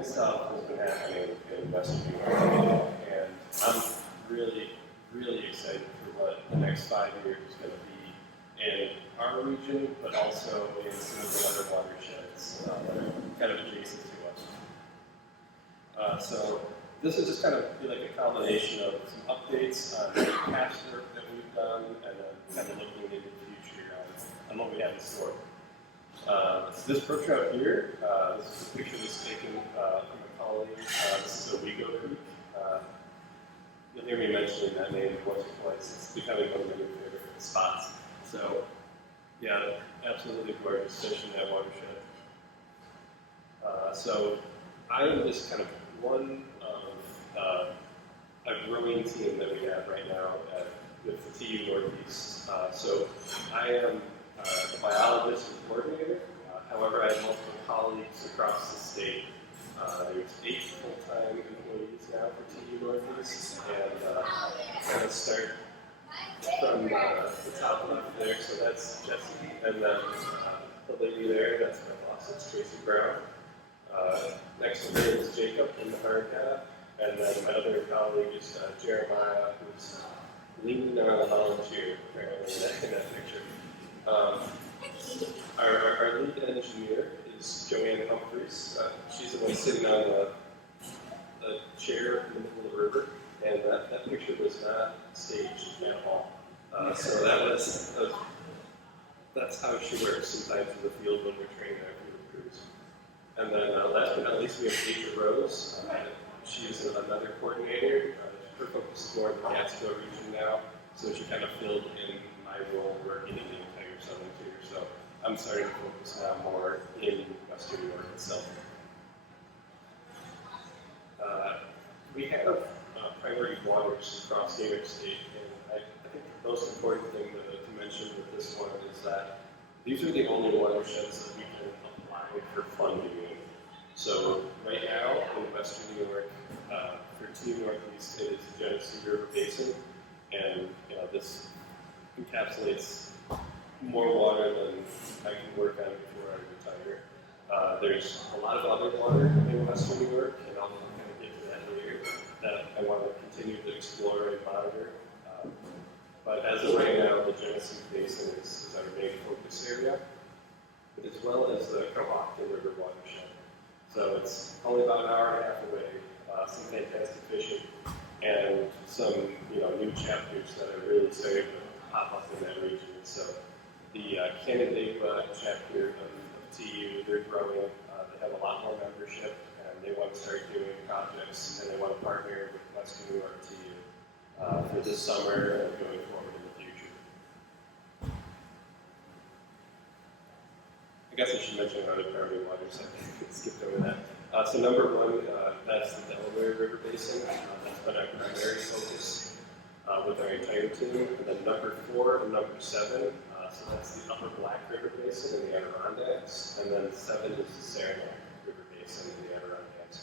exciting stuff has been happening in Western New York, and I'm really, really excited for what the next 5 years is going to be in our region, but also in some of the other watersheds that are kind of adjacent to us. So this is just kind of be like a combination of some updates on the past work that we've done, and then kind of looking into the future on what we have in store. So this brook trout here, this is a picture that's taken from a colleague. This is a Wego Creek. You'll hear me mentioning that name once or twice. It's becoming one of my new favorite spots. So, yeah, absolutely gorgeous fish in that watershed. So I am just kind of one of a growing team that we have right now with the TU Northeast. So I am the biologist and coordinator. However, I have multiple colleagues across the state. There's 8 full-time employees now for TU Northeast, and kind of start from the top left there. So that's Jesse, and then the lady there, that's my boss, it's Tracy Brown. Next to her is Jacob in the hard hat, and then my other colleague is Jeremiah, who's leaning on the volunteer, apparently, in that picture. Our lead engineer is Joanne Humphreys. She's the one sitting on the chair in the middle of the river, and that picture was not staged at all. So that's how she works sometimes in the field when we're training our field crews. And then last but not least, we have Asia Rose. She is another coordinator. Her focus is more in the Catskill region now, so she kind of filled in my role working in the entire southern tier. So I'm starting to focus now more in Western New York itself. We have priority waters across New York State, and I think the most important thing to mention with this one is that these are the only watersheds that we can apply for funding in. So right now in Western New York, for TU Northeast, it is the Genesee River Basin, and this encapsulates more water than I can work on before I retire. There's a lot of other water in Western New York, and I'll kind of get to that later, that I want to continue to explore and monitor. But as of right now, the Genesee Basin is our main focus area, as well as the Cohocton River watershed. So it's only about an hour and a half away. Some fantastic fishing, and some new chapters that are really starting to pop up in that region. So the Canandaigua chapter of TU, they're growing. They have a lot more membership, and they want to start doing projects, and they want to partner with Western New York TU for this summer and going forward in the future. I guess I should mention our other priority waters. I skipped over that. So number 1, that's the Delaware River Basin. That's been our primary focus with our entire team. And then number 4 and number 7, so that's the Upper Black River Basin in the Adirondacks. And then 7 is the Saranac River Basin in the Adirondacks.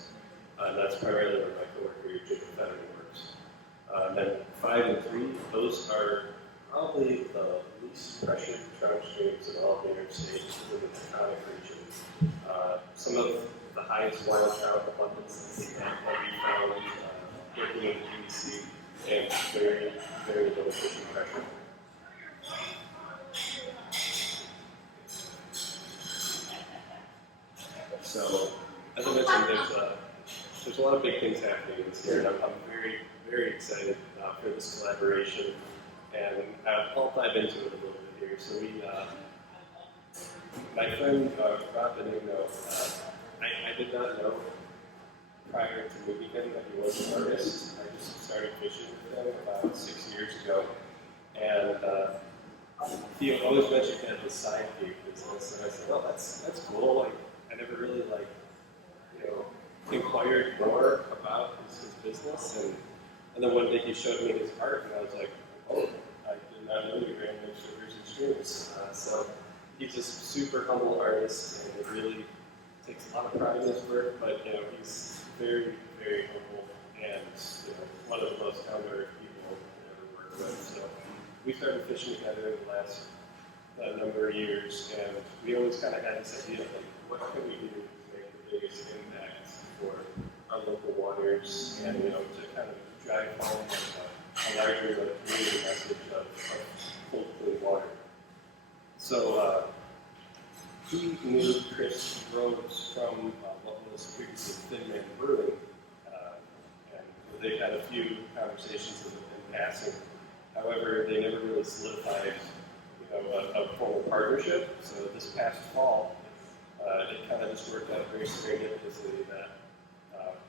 And that's primarily where my coworker Jacob Fetterman works. And then 5 and 3, those are probably the least pressured trout streams in all of New York State within the Taconic region. Some of the highest wild trout abundances that we found working in the DEC, and very, very little fishing pressure. So, as I mentioned, there's a lot of big things happening in this year, and I'm very, very excited for this collaboration. And I'll dive into it a little bit here. So my friend Rob Benigno, I did not know prior to meeting him that he was an artist. I just started fishing with him about 6 years ago, and he always mentioned he had this side gig business, and I said, "Oh, that's cool." Like, I never really inquired more about his business, and then one day he showed me his art, and I was like, "Oh, I did not know you ran mixed rivers and streams." So he's a super humble artist, and he really takes a lot of pride in his work, but he's very, very humble, and one of the most down-to-earth people I've ever worked with. So we started fishing together in the last number of years, and we always kind of had this idea of what can we do to make the biggest impact for our local waters, and to kind of drive home a larger community message of cold, clean water. So he knew Chris Rhodes from what was previously Thin Man Brewing, and they had a few conversations with him in passing. However, they never really solidified, a formal partnership. So this past fall, it kind of just worked out very serendipitously that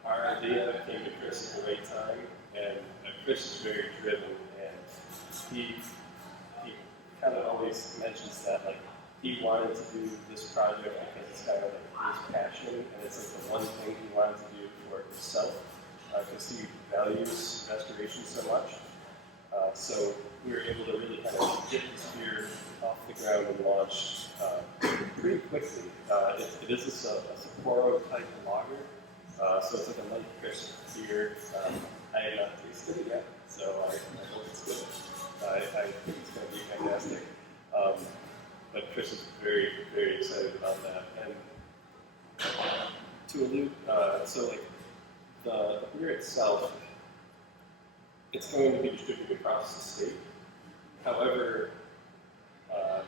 our idea came to Chris at the right time, and Chris is very driven, and he kind of always mentions that he wanted to do this project because it's kind of his passion, and it's the one thing he wanted to do for himself, because he values restoration so much. So we were able to really kind of get this beer off the ground and launched pretty quickly. It is a Sapporo type lager, so it's like a light crisp beer. I have not tasted it yet, so I hope it's good. I think it's going to be fantastic. But Chris is very, very excited about that. And to allude, the beer itself, it's going to be distributed across the state. However,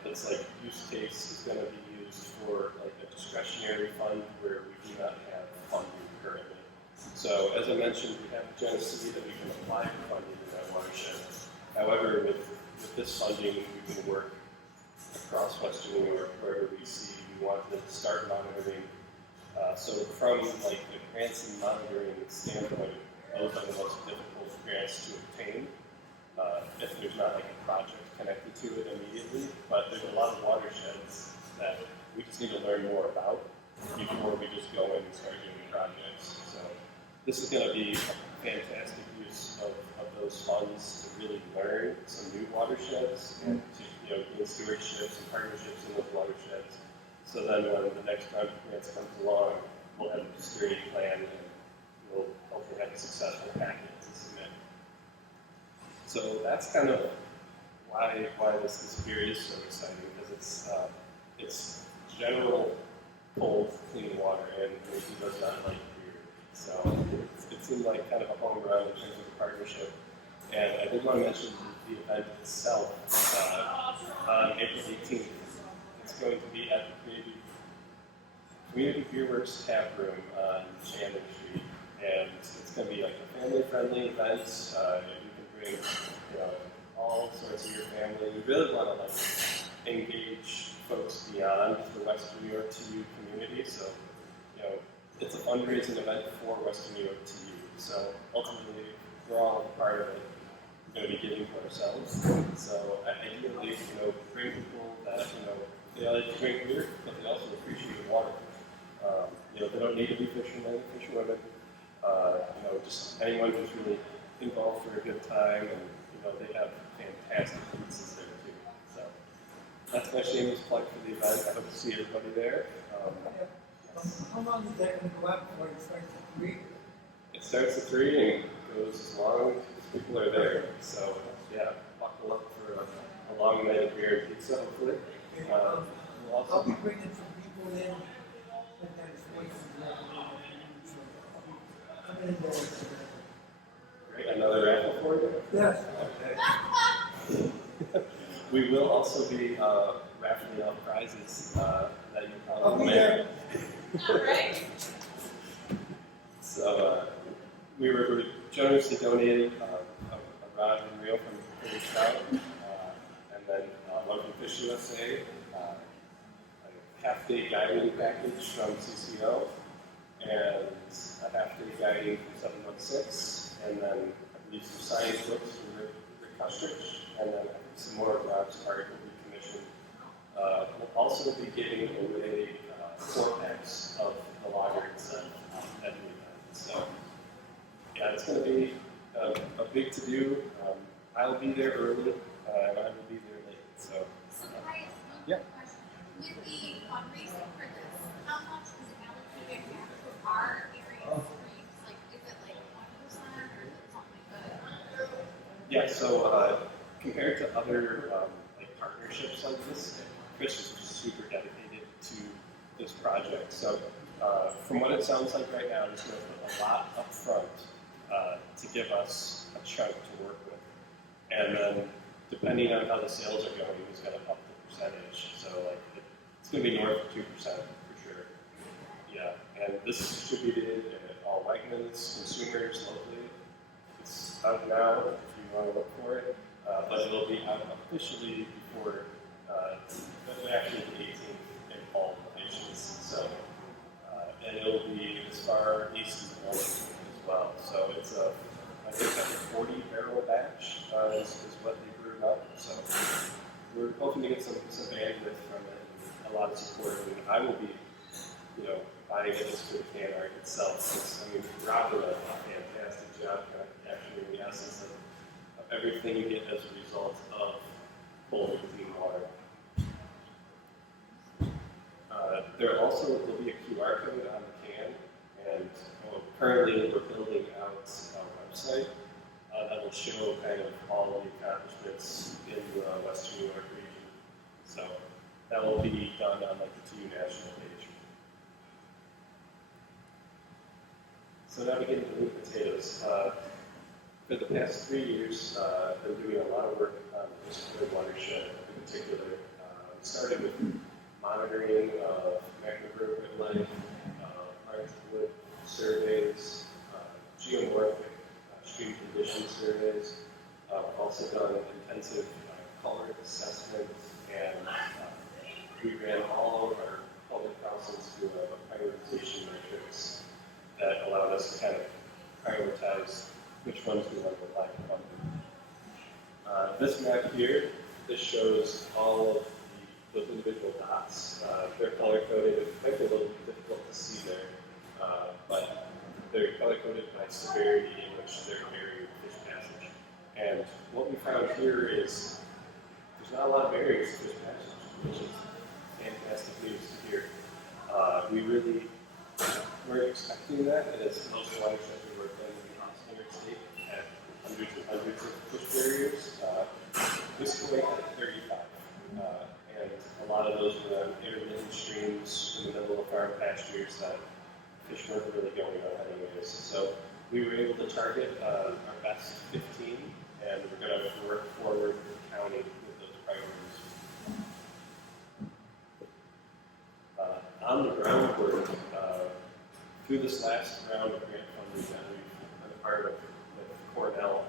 its use case is going to be used for a discretionary fund where we do not have funding currently. So as I mentioned, we have Genesee that we can apply for funding in that watershed. However, with this funding, we can work across Western New York wherever we see we want to start monitoring. So from the grants and monitoring standpoint, those are the most difficult grants to obtain if there's not a project connected to it immediately. But there's a lot of watersheds that we just need to learn more about before we just go in and start doing projects. So this is going to be a fantastic use of those funds to really learn some new watersheds and to gain stewardships and partnerships in those watersheds. So then when the next round of grants comes along, we'll have a security plan and we'll hopefully have a successful packet to submit. So that's kind of why this beer is so exciting, because it's general cold, clean water, and he does not like beer. So it seemed like kind of a home run in terms of the partnership. And I did want to mention the event itself on April 18th. It's going to be at the Community Beer Works Tap Room on Chandler Street. And it's going to be a family-friendly event. You can bring all sorts of your family. We really want to engage folks beyond the Western New York TU community. So it's a fundraising event for Western New York TU. So ultimately, we're all a part of it. We're going to be giving to ourselves. So ideally, bring people that they like to drink beer, but they also appreciate the water. They don't need to be fishermen, fisherwomen. Just anyone who's really involved for a good time, and they have fantastic pizzas there too. So that's my shameless plug for the event. I hope to see everybody there. How long is that going to go out before it starts at 3? It starts at 3 and goes as long as people are there. So yeah, buckle up for a long night of beer and pizza, hopefully. I'll be bringing some people in. Great, another raffle for you? Yes. Okay. We will also be raffling out prizes that you probably may. All right. So we were generously donated a rod and reel from Trout, and then one from Fish USA, a half-day guiding package from CCO, and a half-day guiding from 716, and then I believe some science books from Rick Kustrich, and then some more of Rob's art that we commissioned. We'll also be giving away 4 packs of the lager itself at the event. So yeah, it's going to be a big to-do. I'll be there early, and I will be there late. So yeah. With the fundraising for this, how much is allocated back to our area streams? Is it 1% or is it something like that? Yeah, so compared to other partnerships like this, Chris is super dedicated to this project. So from what it sounds like right now, he's going to put a lot up front to give us a chunk to work with. And then, depending on how the sales are going, he's going to up the percentage. So, like, it's going to be north of 2% for sure. Yeah, and this is distributed at all Wegmans, consumers locally. It's out now if you want to look for it, but it'll be out officially before actually the 18th in all locations. So, and it'll be as far east as Oregon as well. So it's I think like a 40 barrel batch is what they brewed up. So we're hoping to get some bandwidth from it, and a lot of support. And I will be, buying it just for the can art itself. I mean, Rob did a fantastic job capturing the essence of everything you get as a result of cold clean water. There'll be a QR code on the can, and currently we're building out a website that will show kind of all the accomplishments in the Western New York region. So that will be done on like the TU National page. So now we get into meat and potatoes. For the past 3 years, I've been doing a lot of work on this watershed in particular. We started with monitoring of macrogroup life, hardwood surveys, geomorphic stream condition surveys. Also done intensive color assessment, and we ran all of our public houses through a prioritization matrix that allowed us to kind of prioritize which ones we want to apply to funding. This map here, this shows all of those individual dots. They're color-coded. It might be a little difficult to see there, but they're color-coded by severity in which they're carrying fish passage. And what we found here is there's not a lot of barriers to fish passage, which is fantastic news to hear. We really weren't expecting that, and it's most watersheds we work in the interstate at hundreds and hundreds of fish barriers. This point at 35. And a lot of those were intermittent streams in the middle of farm pastures that fish weren't really going on anyways. So we were able to target our best 15, and we're going to work forward with the county with those priorities. On the ground work, through this last round of grant funding that we've been a part of with Cornell,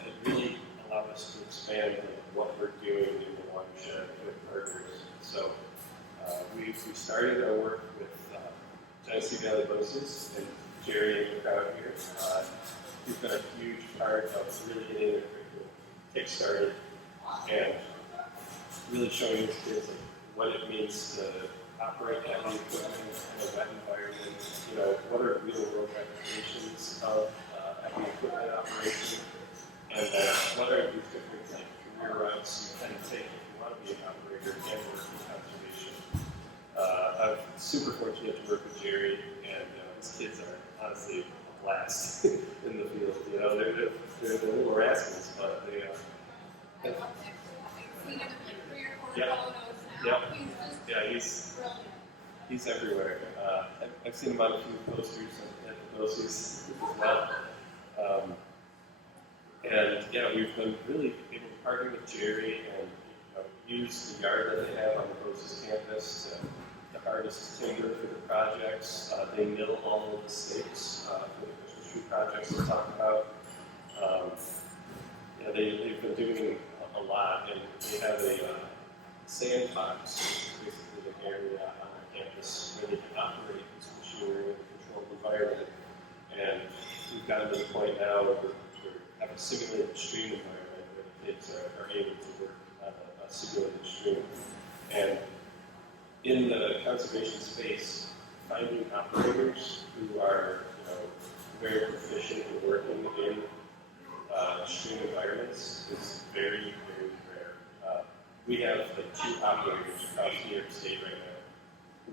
it really allowed us to expand what we're doing in the watershed with partners. So we started our work with Genesee Valley Bosses and Jerry and Trout here. He's been a huge part of really getting their curriculum kick-started and really showing these kids what it means to operate heavy equipment in a wet environment. What are real-world applications of heavy equipment operation, and what are these different career routes you can take if you want to be an operator and work in conservation. I'm super fortunate to work with Jerry, and his kids are honestly a blast in the field. They're the little rascals, but they are. I love that. I've seen him in like 3 or 4 Yep. photos now. Yep. He's just brilliant. He's everywhere. I've seen him on a few posters at the Bosses as well. And yeah, we've been really able to partner with Jerry and use the yard that they have on the Bosses campus to harvest timber for the projects. They mill all of the stakes for the Christmas tree projects we talked about. They've been doing a lot, and they have a sandbox, basically the area on our campus where they can operate this machinery in a controlled environment. And we've gotten to the point now where we have a simulated stream environment where the kids are able to work on a simulated stream. And in the conservation space, finding operators who are very proficient in working in stream environments is very, very rare. We have like 2 operators across New York State right now who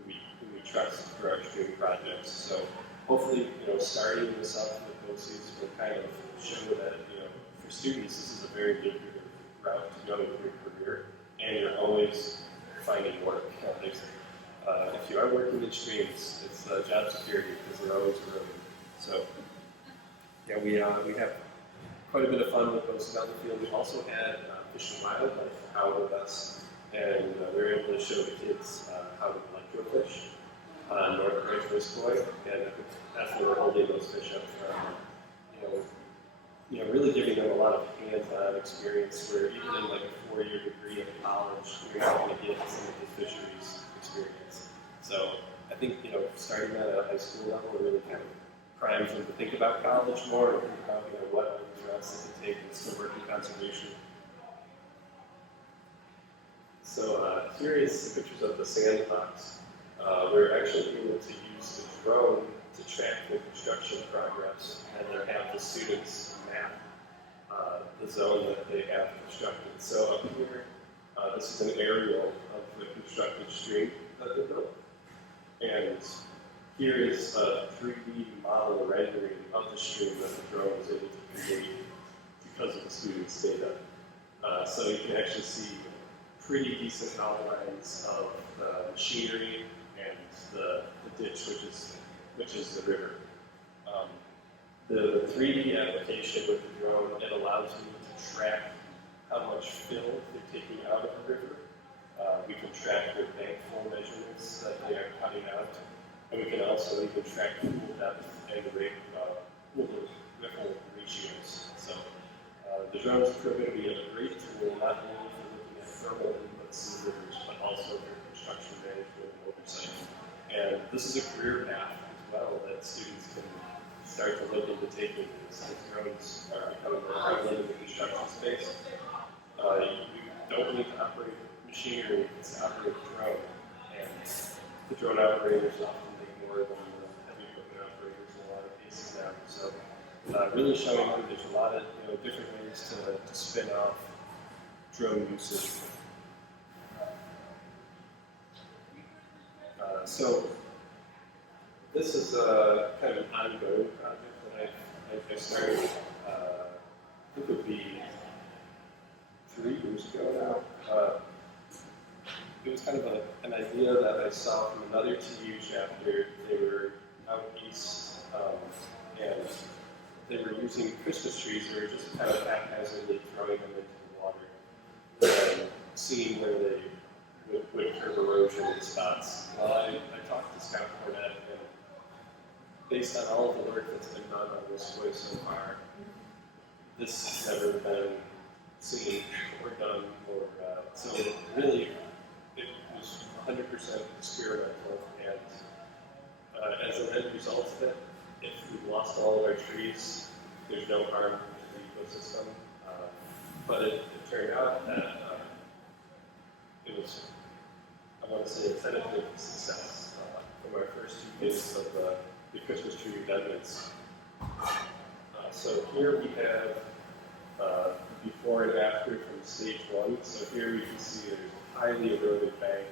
we trust for our stream projects. So hopefully, starting this up with BOCES will kind of show that, for students, this is a very lucrative route to go in your career, and you're always finding work. if you are working in streams, it's job security because they're always eroding. So, yeah, we have quite a bit of fun with those on the field. We also had Fish and Wildlife out with us, and we were able to show the kids how to electrofish on North Branch Wiskoy, and after we were holding those fish up, really giving them a lot of hands-on experience. Where even in like a 4-year degree in college, you're not going to get some of the fisheries experience. So I think starting at a high school level really kind of primes them to think about college more and think about what other routes they can take and still work in conservation. So here is the pictures of the sandbox. We're actually able to use the drone to track the construction progress and then have the students map the zone that they have constructed. So up here, this is an aerial of the constructed stream that they built. And here is a 3D model rendering of the stream that the drone was able to create because of the students' data. So you can actually see pretty decent outlines of the machinery and the ditch, which is the river. The 3D application with the drone, it allows you to track how much fill they're taking out of the river. We can track their bank flow measurements that they are cutting out, and we can also even track pool depth and the rate pool ripple ratios. So the drones are proven to be a great tool not only for looking at thermal inputs in rivers, but also for construction management and oversight. And this is a career path as well that students can start to look into taking as drones are becoming more prevalent in the construction space. You don't need to operate machinery to operate a drone, and the drone operators often make more than the heavy equipment operators in a lot of cases now. So really showing that there's a lot of different ways to spin off drone usage. So this is a kind of an ongoing project that I started, I think it would be 3 years ago now. It was kind of an idea that I saw from another TU chapter. They were out east, and they were using Christmas trees. They were just kind of haphazardly throwing them into the water and seeing where they would curb erosion in spots. Well, I talked to Scott Cornett, and based on all of the work that's been done on this way so far, this has never been seen or done, or so really it was 100% experimental, and as an end result of it, if we lost all of our trees, there's no harm to the ecosystem. But it turned out that it was, I want to say, a tentative success from our first 2 days of the Christmas tree redundance. So here we have before and after from stage 1. So here we can see there's a highly eroded bank.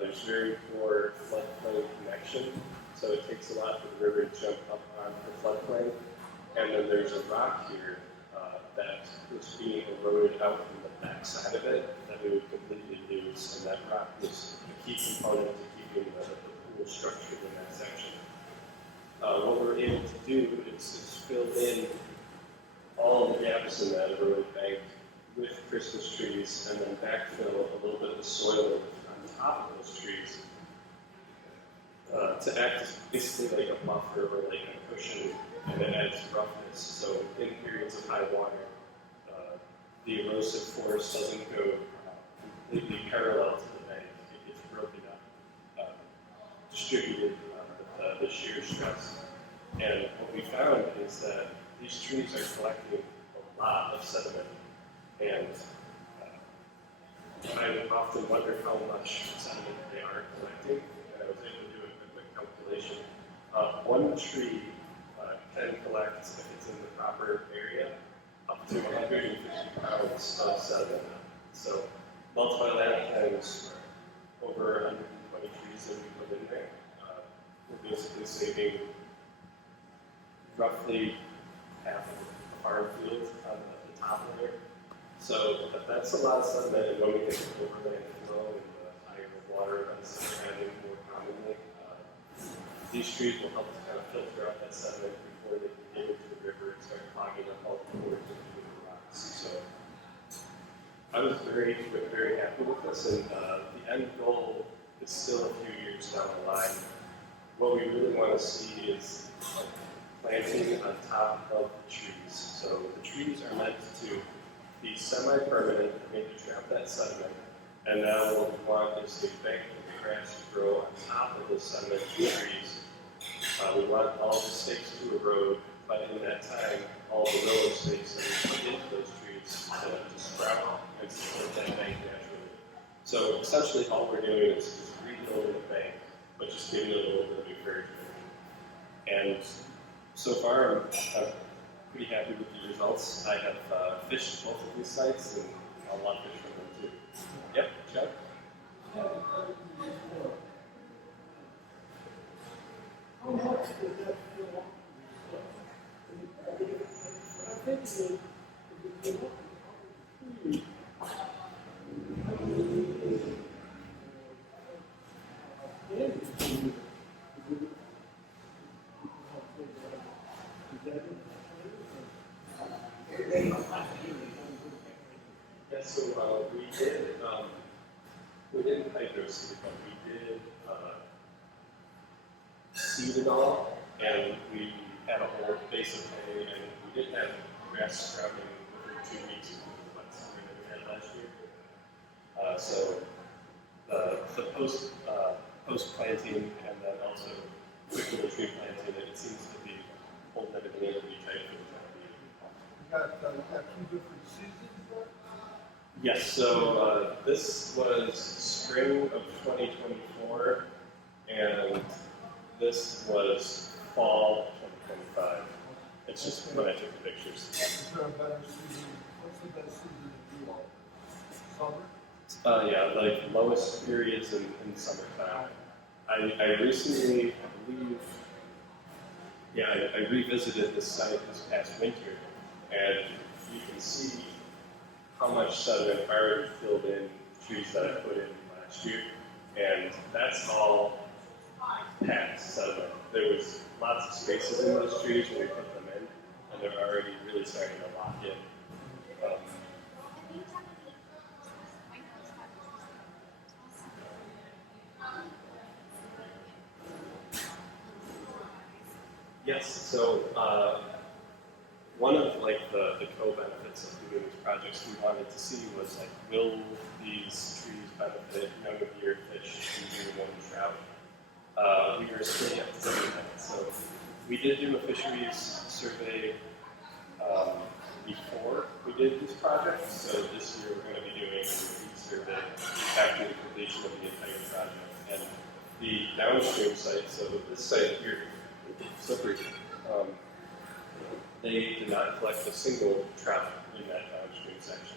There's very poor floodplain connection, so it takes a lot for the river to jump up onto the floodplain. And then there's a rock here that was being eroded out from the back side of it that we would completely lose, and that rock was a key component to keeping the pool structured in that section. What we're able to do is fill in all the gaps in that eroded bank with Christmas trees, and then backfill a little bit of the soil on top of those trees to act as basically like a buffer or like a cushion, and it adds roughness. So in periods of high water, the erosive force doesn't go completely parallel to the bank. It gets broken up, distributed with the shear stress. And what we found is that these trees are collecting a lot of sediment, and I often wonder how much sediment they are collecting, and I was able to do a quick calculation. One tree can collect, if it's in the proper area, up to 150 pounds of sediment. So multiply that times over 120 trees that we put in there. We're basically saving roughly half of the farm field at the top of there. So that's a lot of sediment, and when we get to overland flow and the higher water events that we're having, these trees will help to kind of filter out that sediment before they can get into the river and start clogging up all the pores between the rocks. So I was very happy with this, and the end goal is still a few years down the line. What we really want to see is planting on top of the trees. So the trees are meant to be semi-permanent, maybe trap that sediment, and now what we want is the bank of the grass to grow on top of the sediment trees. We want all the stakes to erode, but in that time, all the willow stakes that we put into those trees to sprout and support that bank naturally. So essentially all we're doing is rebuilding the bank, but just giving it a little bit of encouragement. And so far, I'm pretty happy with the results. I have fished both of these sites, and I'll want to fish from them too. Yep, Chuck? How much does that fill up? I think it Yes, so we didn't hydro-seed, but we did seed it all, and we had a whole base of hay, and we did have grass sprouting within 2 weeks of the wet summer that we had last year. So the post planting and then also quick little tree planting, it seems to be holding everything in pretty tight for the time being. you got 2 different seasons, right? Yes, so this was spring of 2024, and this was fall 2025. It's just when I took the pictures. Is there a better season? What's the best season to do all? Summer? Yeah, like lowest periods in summertime. I recently, I believe, I revisited this site this past winter, and you can see how much sediment already filled in trees that I put in last year, and that's all packed sediment. There was lots of spaces in those trees when we put them in, and they're already really starting to lock in. Yes, so one of like the co-benefits of doing these projects we wanted to see was like, will these trees benefit young of year fish, including young trout? We were still yet to do that. So we did do a fisheries survey before we did this project. So this year we're going to be doing a repeat survey after the completion of the entire project. And the downstream site, so this site here, slippery. They did not collect a single trout in that downstream section.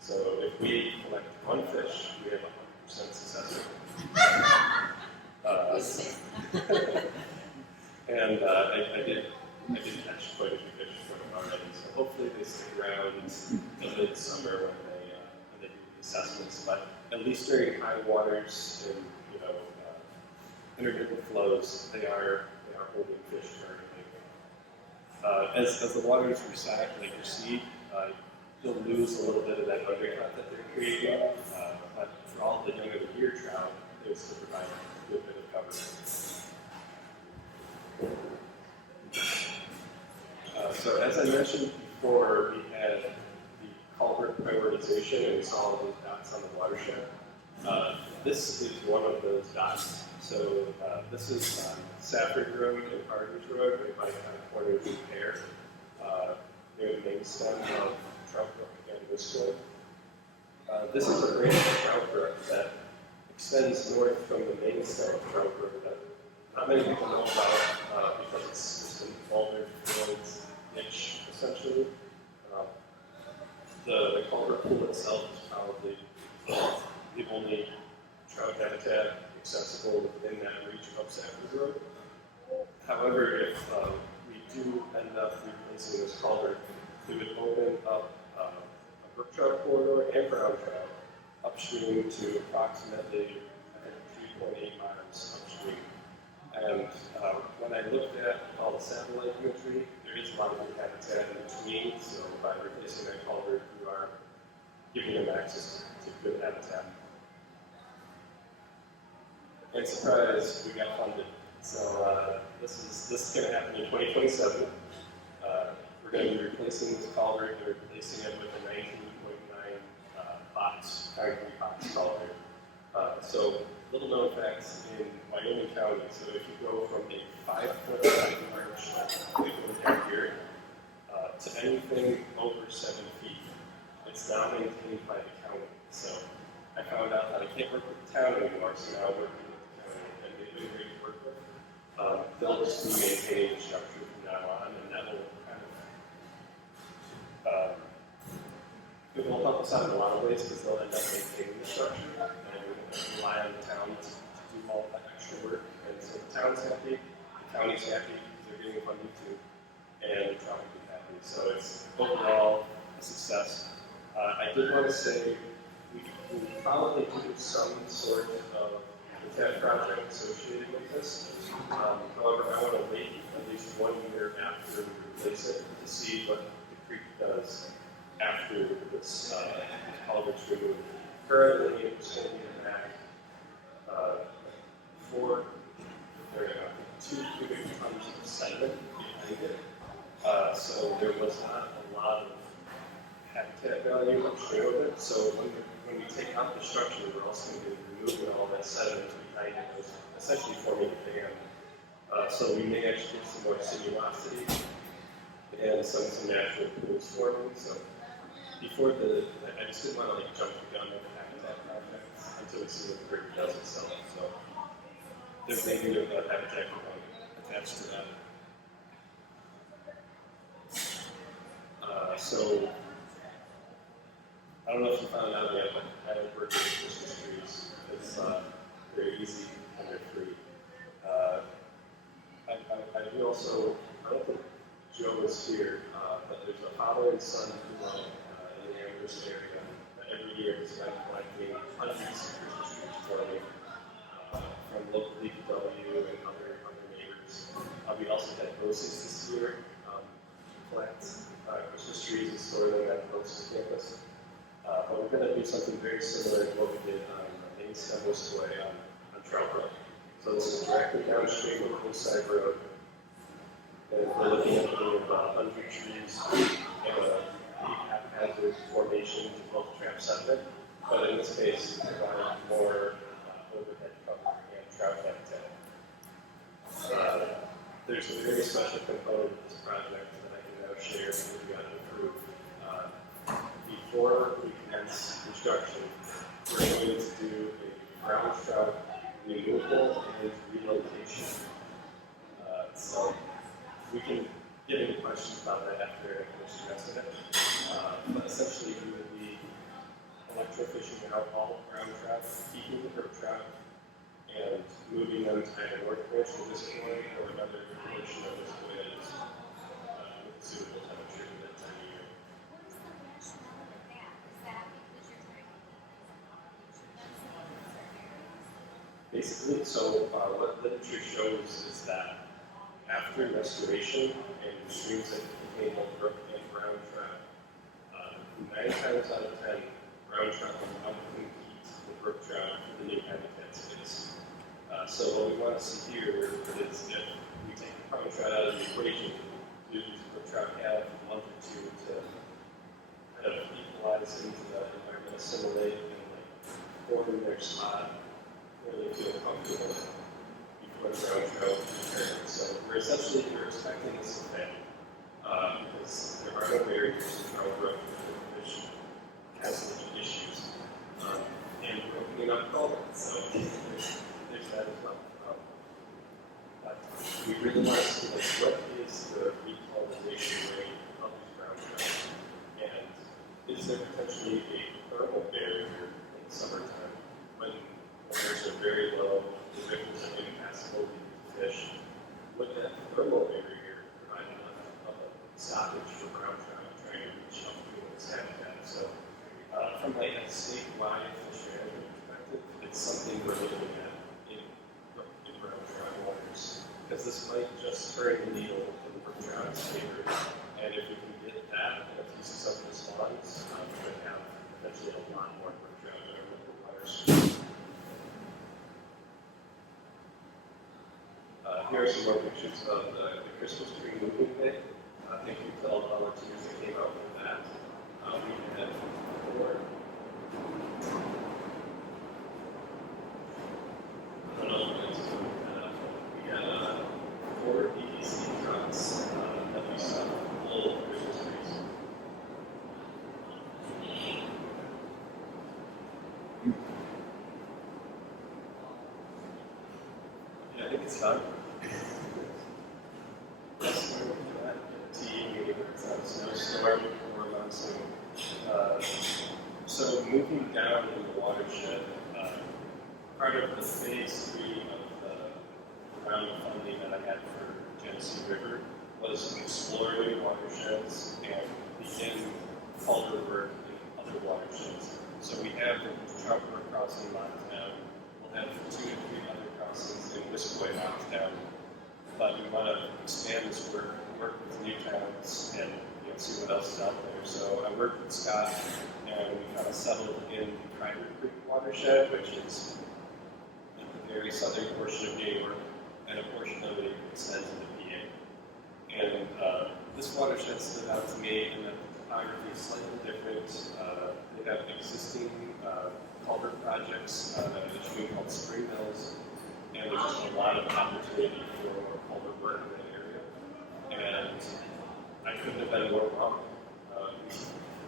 So if we collect one fish, we have 100% success rate. And I did catch quite a few fish from them already. So hopefully they stick around until midsummer when they do the assessments. But at least during high waters and intermittent flows, they are holding fish currently. As the waters recede, you'll lose a little bit of that undercut that they're creating. But for all the young of the year trout, they will still provide a good bit of cover. So as I mentioned before, we had the culvert prioritization, and we saw all those dots on the watershed. This is one of those dots. So this is Safford Road and Harvard Road, right by kind of corner of the pair, near the main stem of Trout Brook and Whistler. This is a branch of Trout Brook that extends north from the main stem of Trout Brook that not many people know about because it's just an boulder-filled niche, essentially. The culvert pool itself is probably the only trout habitat accessible within that reach of Safford Road. However, if we do end up replacing this culvert, we would open up a brook trout corridor and brown trout upstream to approximately 3.8 miles upstream. And when I looked at all the satellite imagery, there is a lot of good habitat in between, so by replacing that culvert, you are giving them access to good habitat. And surprise, we got funded. So this is going to happen in 2027. We're going to be replacing this culvert and replacing it with a 19.9 concrete box culvert. So little known facts in Wyoming County. So if you go from a 5-foot arch like down here to anything over 7 feet, it's now maintained by the county. So I found out that I can't work with the town anymore, so now I'm working with the county, and they've been great to work with. They'll just be maintaining the structure from now on, and that will kind of it will help us out in a lot of ways because they'll end up maintaining the structure, and we don't have to rely on the town to do all that extra work. And so the town's happy, the county's happy because they're getting funding too, and the town will be happy. So it's overall a success. I did want to say we probably do some sort of habitat project associated with this. However, I want to wait at least 1 year after we replace it to see what the creek does after this culvert's removed. Currently, it's going to be back 2 cubic tons of sediment behind it. So there was not a lot of habitat value upstream of it. So when we take out the structure, we're also going to be removing all that sediment behind it, was essentially forming a dam. So we may actually get some more sinuosity and some natural pools forming. So before I just didn't want to jump the gun on the habitat project until we see what the creek does itself. So there may be a habitat component attached to that. So I don't know if you found out yet, but I have worked with Christmas trees. It's very easy and they're free. I do also, I don't think Joe is here, but there's a father and son duo in the Amherst area that every year is collecting hundreds of Christmas trees for me from local DPW and other neighbors. We also had roses this year, collect Christmas trees and store them at the Roses campus. But we're going to do something very similar to what we did on Main Stem Way on Trout Road. So this is directly downstream of Hillside Road. And we're looking at putting about 100 trees and a deep haphazard formation to both trap sediment, but in this case, provide more overhead cover and trout habitat. There's a very special component of this project that I can now share with you on approved. Before we commence construction, we're going to do a brown trout removal and relocation. So we can get any questions about that after I finish the rest of it. But essentially, we will be electrofishing out all brown trout, keeping the brook trout, and moving them to either north branch of this point or another portion of this point that is with suitable temperature at that time of year. What's the rationale of that? Is that because you're trying to keep these population densities in certain areas? Basically, so what literature shows is that after restoration and the streams that contain both brook and brown trout, 9 times out of 10, brown trout will outcompete the brook trout for the new habitat space. So what we want to see here is if we take the brown trout out of the equation, do these brook trout have a month or two to kind of equalize into the environment, assimilate, and form their spot, really feel comfortable before the brown trout returns. So we're expecting this to fail because there are no barriers to brown growth for fish conservation issues. And we're opening up culverts, so there's that as well. But we really want to see what is the recolonization rate of these brown trout, and is there potentially a thermal barrier in the summertime when there's a very low, the victims are impassable to fish? Would that thermal barrier provide enough of a stoppage for brown trout trying to reach up to its habitat? So, from like a statewide fish management perspective, it's something we're looking at in brown trout waters. might just turn the needle in the brook trout's favor. And if we can get that and a piece of some of this lawns, we're going to have eventually a lot more brook trout in our local waters. Here are some more pictures of the Christmas tree moving day. Thank you to all the volunteers that came out with that. We had 4. I don't know what it is. We had 4 EDC trucks that we saw full of Christmas trees. Yeah, I think it's done. Snowstorm or monsoon. So moving down in the watershed, part of the phase 3 of the round of funding that I had for Genesee River was to explore new watersheds and begin culvert work in other watersheds. So we have the Trout crossing locked down. We'll have 2 to 3 other crossings in Wiskoy locked down. But we want to expand this work with new towns, and see what else is out there. So I worked with Scott, and we kind of settled in the Crider Creek watershed, which is at the very southern portion of New York, and a portion of it extends into PA. And this watershed stood out to me in that the topography is slightly different. They have existing culvert projects that are being called Spring Mills, and there's just a lot of opportunity for more culvert work in that area. And I couldn't have been more wrong.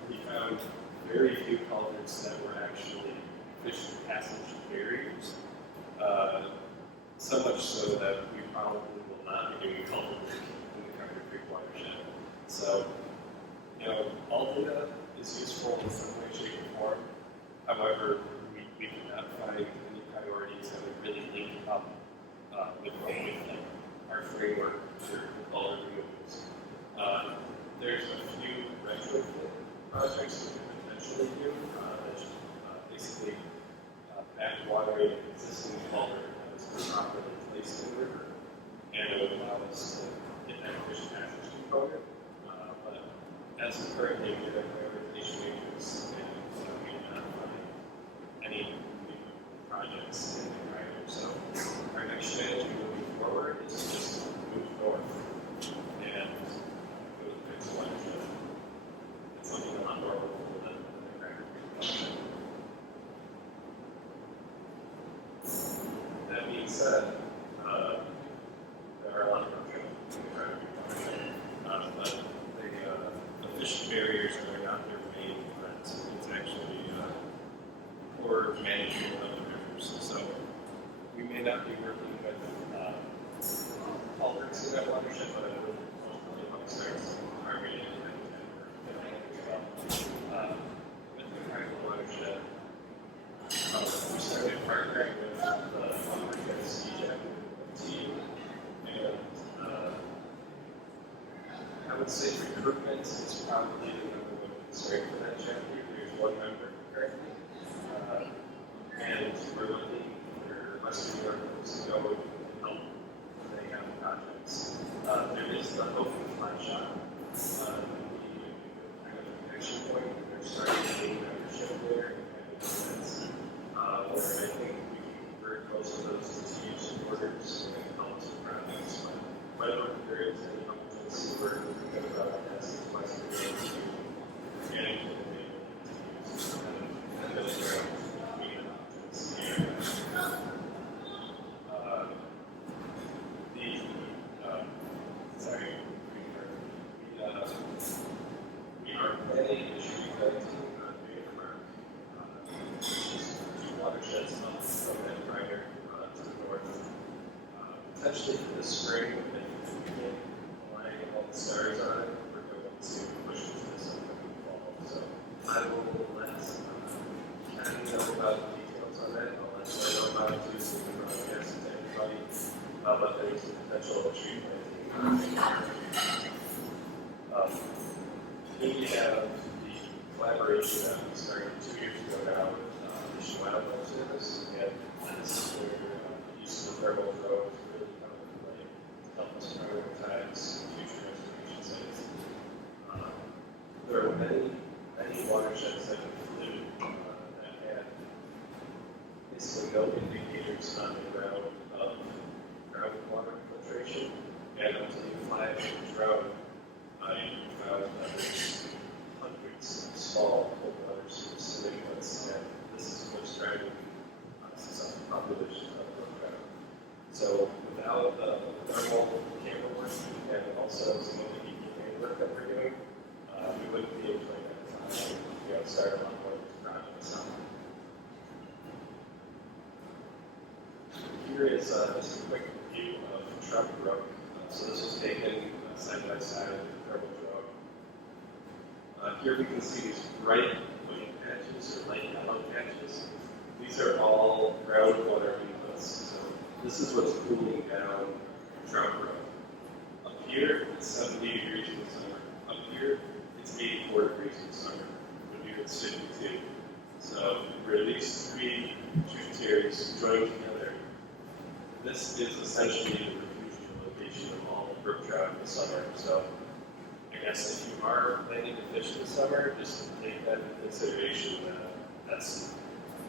We found very few culverts that were actually fish passage barriers. So much so that we probably will not be doing culvert work in the Crider Creek watershed. So, all data is useful in some way, shape, or form. However, we did not find any priorities that would really link up with our framework for culvert removals. There's a few retrofit projects we could potentially do that basically backwatering an existing culvert that was improperly placed in the river, and it would allow us to get that fish passage component. But as of currently, we have a prioritization matrix, and we did not find any new projects in the Crider. So our next strategy moving forward is just move north and it's something a lot more hopeful than the Crider Creek. That being said, there are a lot of options in the Crider Creek, but the fish barriers are not their main threat. It's actually poor management of the rivers. So we may not be working with culverts in that watershed, but I would hopefully amongst our targeted with the Crider watershed. We started partnering with the watershed team, and I would say recruitment is probably the number one concern for that chapter. There's one member currently, and we're looking for Western New York folks to go and help when they have projects. There is the Open Flat Shop, kind of a connection point. They're starting to gain membership there, and events, where I think we can work most of those continued supporters and help with projects. But whether there is any opportunity to work with the broadcast, Western New York to getting to the main continues and then there are we are planning to shoot that watersheds up from that Crider to the north. Potentially for this spring, if we can align all the stars on it, we're going to push into this upcoming fall. So I will let Kathy know about the details on that. I'll let her know about it too, so we can broadcast it to everybody. But there's a potential tree planting. We have the collaboration that we started 2 years ago now with Fish and Wildlife Service, and this is where the use of the thermal drones really come into play to help us impacts future restoration sites. There are many watersheds that include that had basically no indicators on the ground of groundwater filtration, and until you flash Trout, you found that there's hundreds of small cold water swimming inlets, and this is what's driving some population of trout. So without the thermal camera work and also some of the EPA work that we're doing, we wouldn't be able to identify, start a lot more of these projects. Here is just a quick view of Trout Brook. So this was taken side by side with the Purple Trout. Here we can see these bright white patches or light yellow patches. These are all groundwater inputs. So this is what's cooling down Trout Brook. Up here, it's 70 degrees in the summer. Up here, it's 84 degrees in the summer. But here it's 52. So where these three tributaries join together, this is essentially the refugium location of all the brook trout in the summer. So I guess if you are planning to fish in the summer, just take that into consideration that that's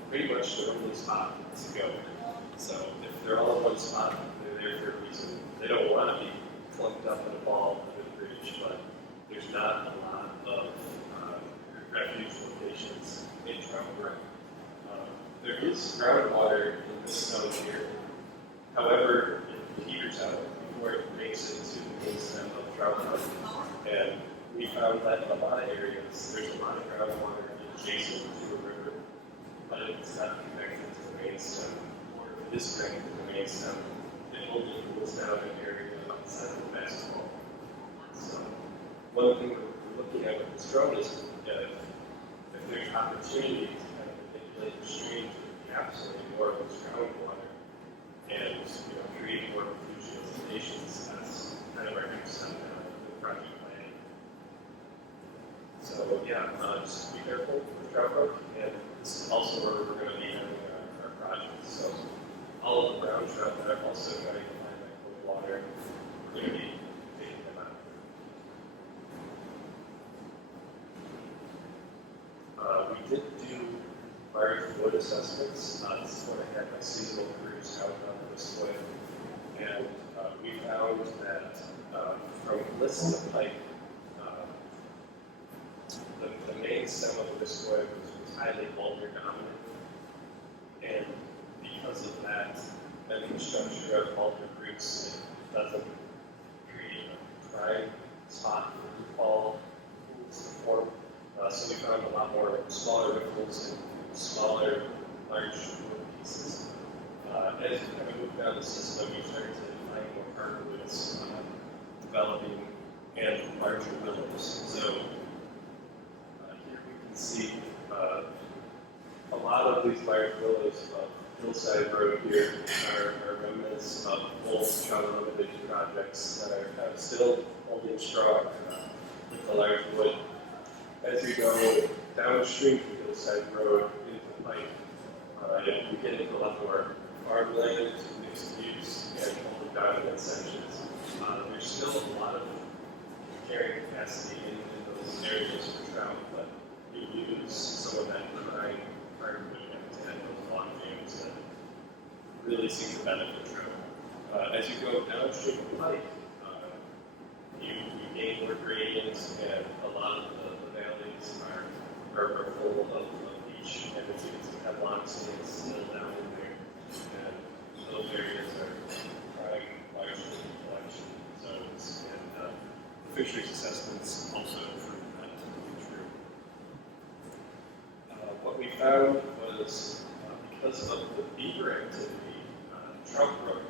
pretty much the only spot to go. So if they're all in one spot, they're there for a reason. They don't want to be clumped up in a ball under the bridge, but there's not a lot of refuge locations in Trout Brook. There is groundwater in this zone here. However, it peters out before it makes it to the main stem of Trout Brook. And we found that in a lot of areas, there's a lot of groundwater adjacent to a river, but it's not connected to the main stem. Or if it is connected to the main stem, it only cools down an area outside of the basketball. So, one thing that we're looking at with this drone is if there's opportunity to kind of manipulate the stream to encapsulate more of this groundwater and create more refugium stations, that's kind of our next step now in the project planning. So yeah, just be careful with Trout Brook, and this is also where we're going to be having our projects. So all of the brown trout that are also going to find that cold water, we're going to be taking them out. We did do large wood assessments. This is when I had my seasonal crews out on this wood, and we found that from lists of pipe, the main stem of this wood was highly boulder dominant, and because of that, the structure of boulder roots doesn't create a prime spot for default pools to form. So we found a lot more smaller ripples and smaller, large wood pieces. As we kind of moved down the system, we started to find more hardwoods developing and larger willows. So here we can see a lot of these large willows of Hillside Road here are remnants of old trout elevation projects that are kind of still holding strong with the large wood. As you go downstream from Hillside Road into the pipe, you get into a lot more farmland, mixed use, and older dominant sections. There's still a lot of carrying capacity in those areas for trout, but you use some of that prime hardwood habitat, those long views that really seem to benefit trout. As you go downstream of the pipe, you gain more gradients, and a lot of the valleys are full of beach, and it's hemlock stands still down in there, and those areas are prime largely collection zones, and the fisheries assessments also prove that to be true. What we found was because of the beaver activity, Trout Brook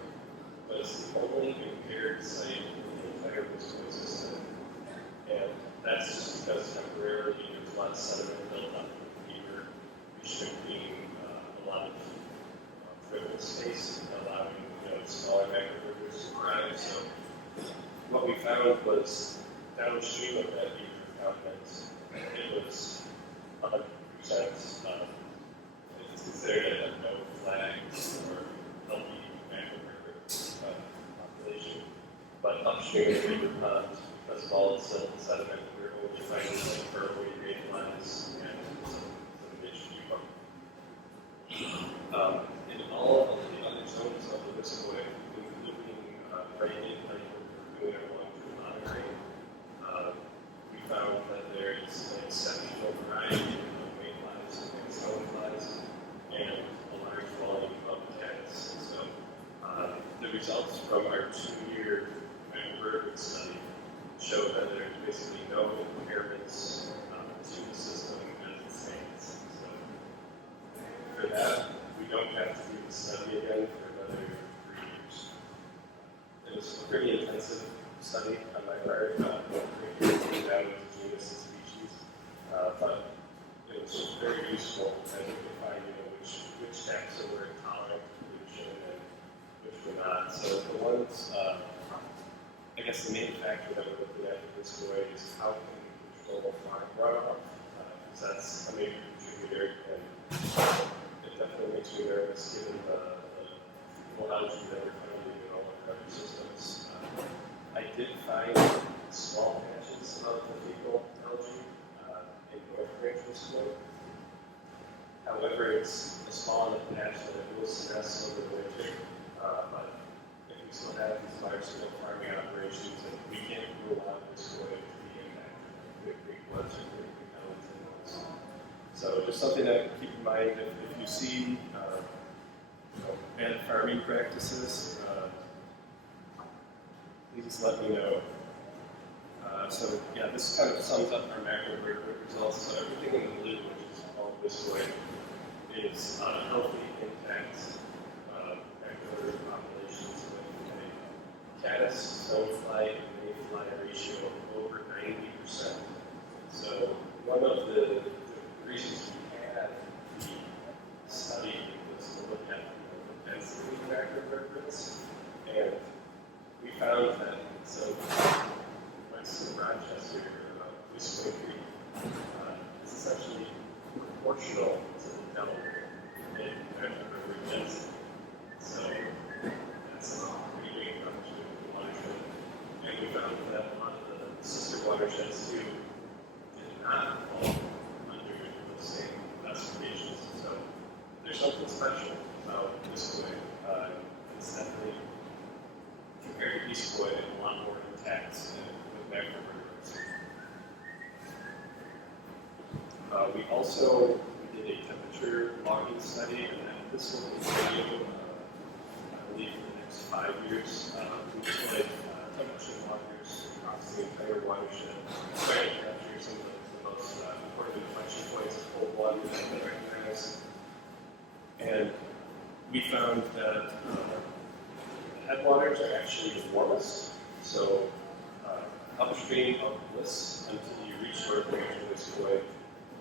was the only impaired site in the entire Wisconsin system, and that's just because temporarily there's a lot of sediment built up with the beaver, restricting a lot of frivolous space, allowing smaller macro-rivers to thrive. So what we found was downstream of that beaver confidence, it was 100%. It's considered a no flags or healthy macro-river population. But upstream of Beaver Pond, because of all the silt and sediment, we're able to find like vertically graded lines and some niche viewpoint. In all of the other zones of the Viscoid, including rating, like we're doing our long-term monitoring, we found that there is an exceptional variety of weight flies and zone flies, and a large volume of caddis. So the results from our 2-year vertebrate study show that there's basically no impairments to the system as it stands. So for that, we don't have to do the study again for another 3 years. It was a pretty intensive study on my part, down into genus and species, but it was very useful and we could find which taxa were intolerant to pollution and which were not. So the ones, I guess the main factor that we're looking at this way is how can we control farm runoff, because that's a major contributor, and it definitely makes me nervous given the algae that we're finding in all of our other systems. I did find small patches of the fecal algae in North Branch Viscoid. However, it's a small enough patch that it will senesce over the winter, but if we still have these large-scale farming operations, and we can't rule out Viscoid to be impacted by big floods or big elements in those. So just something to keep in mind if you see bad farming practices, please let me know. So yeah, this kind of sums up our macro vertebrate results. So everything in the blue, which is all Viscoid, is healthy, intact macro populations with a caddis, stonefly, and mayfly ratio of over 90%. So one of the reasons we had the study was to look at the density of macrovertebrates, and we found that so west of Rochester, Viscoid Creek, is essentially proportional to the delta in macrovertebrate density. So that's a pretty big function of the watershed. And we found that a lot of the sister watersheds too did not fall under the same classifications. So there's something special about Viscoid. It's definitely, compared to Viscoid, a lot more intact with macrovertebrates. We also did a temperature logging study, and this will continue, I believe, for the next 5 years. We deployed temperature loggers across the entire watershed, trying to capture some of the most important inflection points of cold water that we recognize. And we found that the headwaters are actually the warmest. So upstream of Bliss until you reach North Branch of Viscoid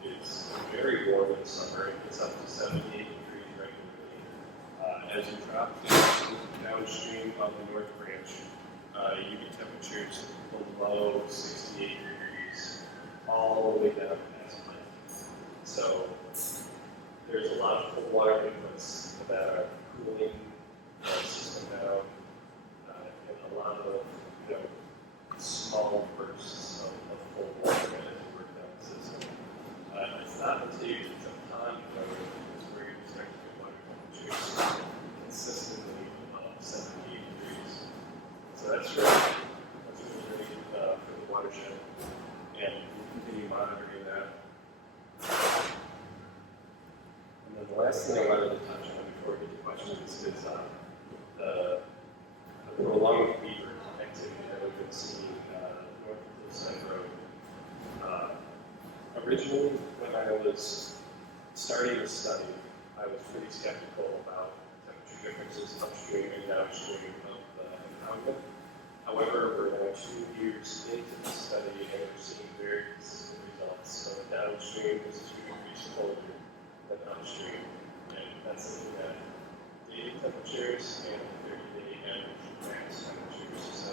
is very warm in summer. It gets up to 78 degrees regularly. As you drop downstream of the North Branch, you get temperatures below 68 degrees all the way down past Pine. So there's a lot of cold water inputs that are cooling the system down, and a lot of small bursts of cold water as you work down the system. It's not until you get to pond level is where you start to get water temperatures consistently above 78 degrees. So that's really great for the watershed, and we'll continue monitoring that. And then the last thing I wanted to touch on before we get to questions is the prolonged beaver activity that we've been seeing north of the Hillside Road. Originally, when I was starting the study, I was pretty skeptical about temperature differences upstream and downstream of the impoundment. However, we're now 2 years into the study and we're seeing very consistent results. So downstream is 2 degrees colder than upstream, and that's looking at daily temperatures and 30-day average max temperatures. So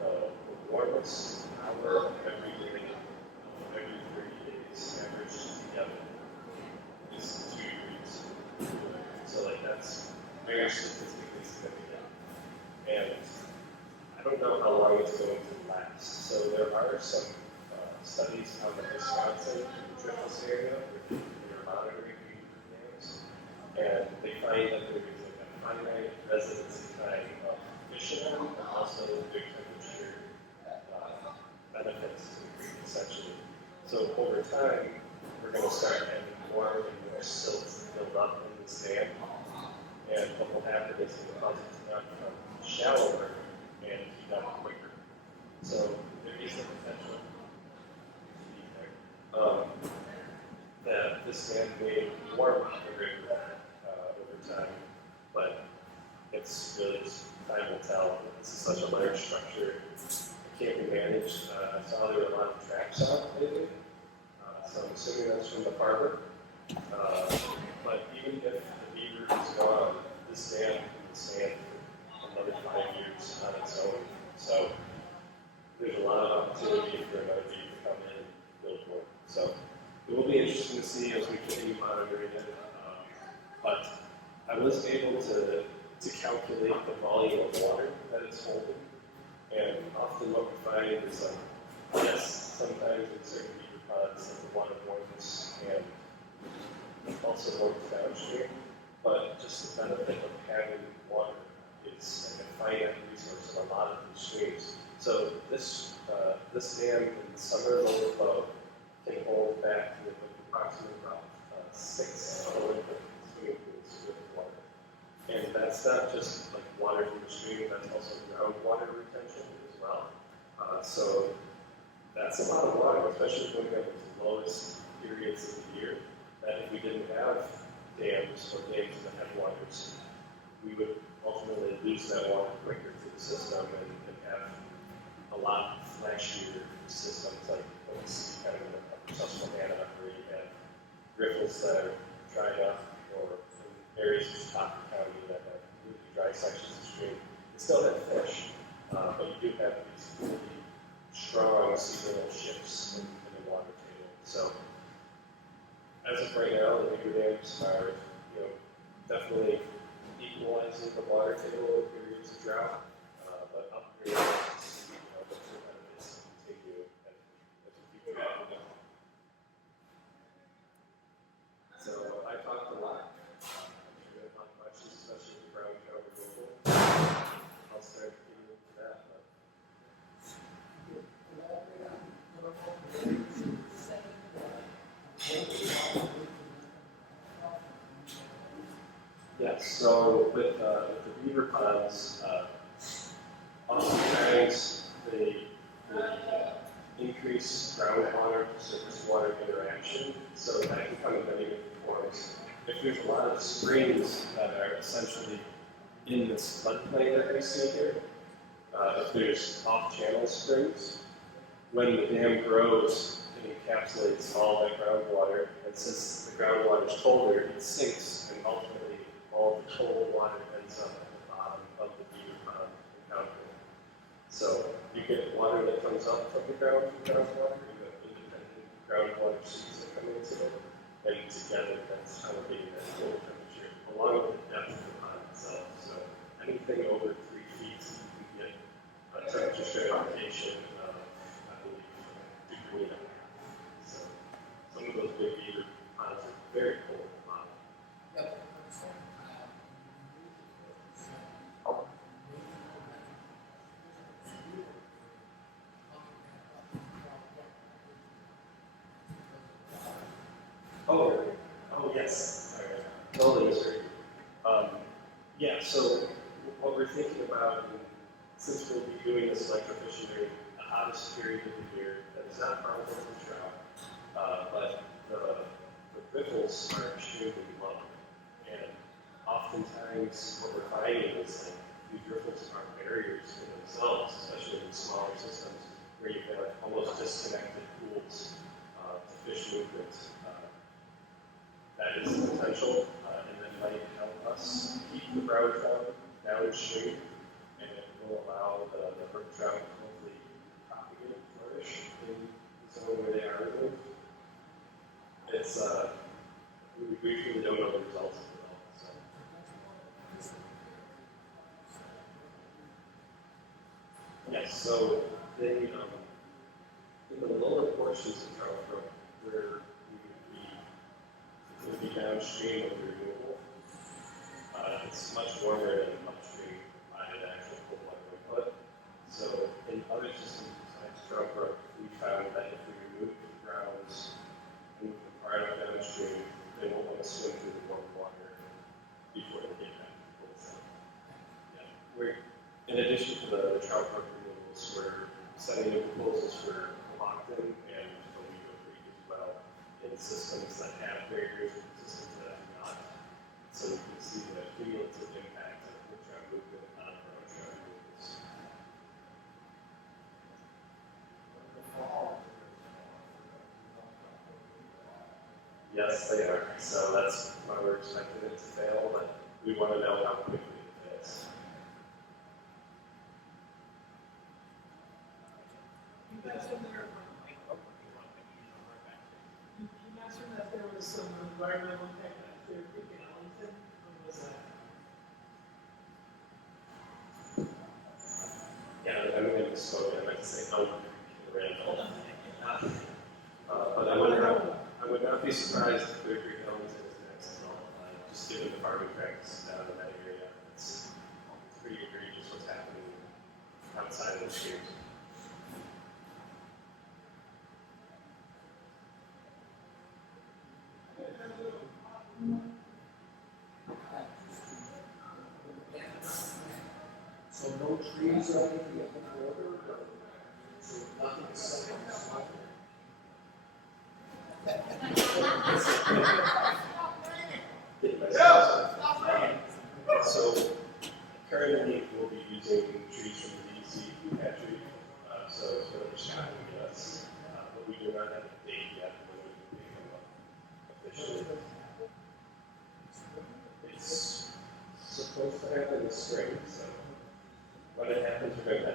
the warmest hour of every day of every 30 days averaged together is 2 degrees. So that's very statistically significant. And I don't know how long it's going to last. So there are some studies out of Wisconsin, in the Triple area, where they're monitoring beaver dams, and they find that there is like a finite residency time of fishing them, and also their temperature benefits to the creek, essentially. So over time, we're going to start having more and more silts build up in this dam, and what will happen is it will cause it to not become shallower and heat up quicker. So there is the potential that this dam may warm up the river over time, but it's really just time will tell. This is such a large structure, it can't be managed. I saw there were a lot of traps out lately, so I'm assuming that's from the farmer. But even if the beaver is gone, this dam can stand for another 5 years on its own. So there's a lot of opportunity for another beaver to come in and build more. So it will be interesting to see as we continue monitoring it. But I was able to calculate the volume of water that it's holding. And often what we find is yes, sometimes in certain beaver ponds, the water warms and also warms downstream. But just the benefit of having water is like a finite resource in a lot of these streams. So this dam in summer overflow can hold back with approximately about 6 Olympic swimming pools with water. And that's not just like water from the stream, that's also groundwater retention as well. So that's a lot of water, especially when we have the lowest periods of the year, that if we didn't have dams or dams in the headwaters, we would ultimately lose that water quicker to the system and have a lot flashier systems like what we see kind of in the Susquehanna, where you have riffles that are dried up, or in areas of Stockton County that have really dry sections of stream. You still have fish, but you do have these really strong seasonal shifts in the water table. So as of right now, the beaver dams are, definitely equalizing the water table in periods of drought, but upgrading, the benefits continue as we keep track. So I talked a lot. I'm sure you have a lot of questions, especially with ground cover removal. I'll start getting into that. Yes, so with the beaver ponds, oftentimes they increase groundwater to surface water interaction, so that can come in many different forms. If there's a lot of springs that are essentially in this floodplain that we see here, if there's off-channel springs, when the dam grows, it encapsulates all that groundwater, and since the groundwater is colder, it sinks, and ultimately all the cold water ends up at the bottom of the beaver pond encounter. So you get water that comes up from the groundwater, you have independent groundwater seeds that come into it, and together that's elevating that cold temperature, along with the depth of the pond itself. So anything over 3 feet, you can get a temperature stratification of, I believe, a degree and a half. So some of those big beaver ponds are very cold at the bottom. Oh yes. Sorry. Totally agree. Yeah, so what we're thinking about, since we'll be doing this electrofishing during the hottest period of the year, that is not probable for trout, but the riffles are extremely low. And oftentimes what we're finding is that these riffles are barriers in themselves, especially in smaller systems, where you have almost disconnected pools to fish movement. That is the potential, and that might help us keep the brown trout downstream, and it will allow the brook trout to hopefully propagate and flourish in the zone where they are living. It's, we really don't know the results of it all. So. Yes, So they, in the lower portions of Trout Brook, where we would be downstream of the removal, it's much warmer than upstream by the actual cold water input. So in other systems besides Trout Brook, we found that if we remove the grounds and move them far enough downstream, they won't want to swim through the warm water before they get back to the cold zone. Yeah. In addition to the Trout Brook removals, we're setting new proposals for Lockton and Toledo Creek as well in systems that have barriers and systems that have not. So you can see the cumulative impact of the trout movement on our own trout movements. Yes, they are. So that's why we're expecting it to fail, but we want to know how quickly it fails. You mentioned that there was some environmental impact at Clear Creek in Ellington. What was that? Yeah, I'm going to slow down. I might say Elm Creek in Randall. But I would not be surprised if Clear Creek Ellington is next at all. Just given the farming practices down in that area, it's pretty egregious what's happening outside of the streams. So no trees or anything at the border, so nothing is set on the side? So currently we'll be using trees from the DC food hatchery, so it's going to shine us, but we do not have a date yet when we can pick them up officially. It's supposed to happen this spring, so when it happens, we're going to